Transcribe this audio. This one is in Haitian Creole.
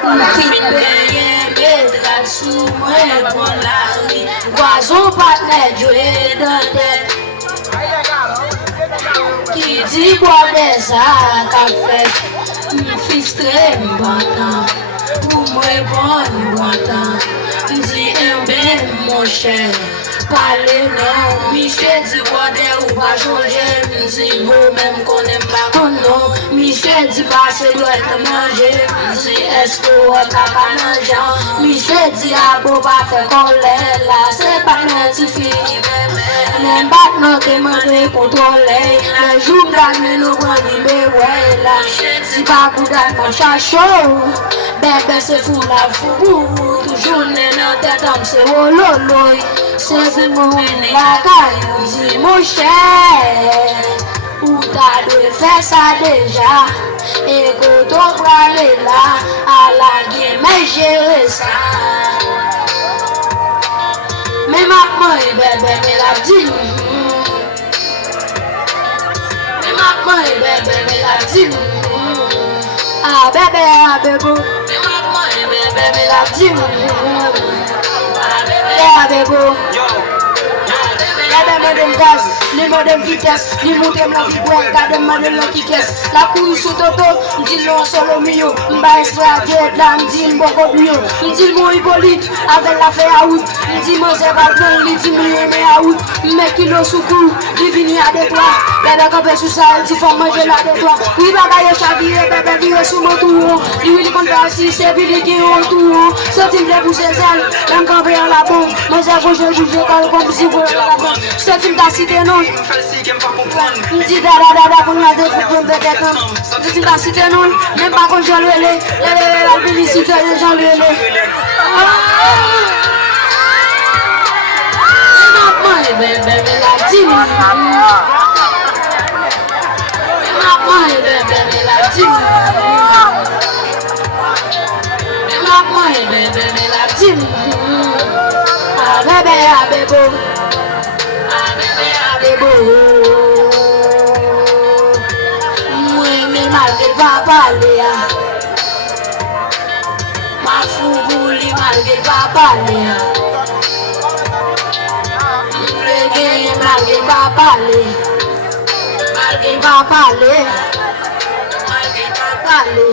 Fin ben bedrak sou mwen pon la ri. Gwazon patne jwe dan tet. Ki di boade sa ka fet. M'fistre m'bantan. Pou mwen bon m'bantan. M'di embe mon cher. Pale non, Michel di boade ou pa chanje. M'di bo même konen pa kon non. Michel di pase doit manje. M'di esko wot a pa nan jan. Michel di abo pa fe kolè la. Se pa nan ti fi ki bebe. Men bat nan te mande kontrole. Le jou m'dag men nou brandi be wè la. Si pa koudan man chachou. Bebe se fou la fou. Toujou nen nan tèt am se wololoy. Se di moun la kayou di mon cher. Ou ta dwe fè sa deja. E koto prale la. A la gen men jere sa. Men makman e bebe me la di. Men makman e bebe me la di. A bebe a bebo. Men makman e bebe me la di. A bebo. Gade modem gaz, li modem vitesse, li montem la vitesse, gade modem la kikes. La couille sous toto, m'dit non solo mio, m'ba extradé là, m'dit m'boko bio, m'dit mon Hippolyte, avec la fée à out, m'dit mon Zébalton, li dit m'aimé à out, m'mets kilo sous cou, li vini à des toits, bébé campé sous ça, il dit faut manger la des toits, oui bagaille chavire, bébé vire sous mon tour, lui il compte assis, c'est lui qui est en tour, sorti m'le pour ses ailes, même campé en la bombe, mon cerveau je juge comme si vous la bombe. Sorti m'ta cité non. M'di da pour la défouler peut-être non. Sorti m'ta cité non. Même pas quand j'en le la félicité les gens le. Maman bébé la dit. Maman bébé la dit. Maman bébé la dit. Ah bébé ah bébé. Mwen men malge pa pale ya. Ma fou li malge pa pale ya. Mwen malge pa pale. Malge pa pale. Malge pa pale.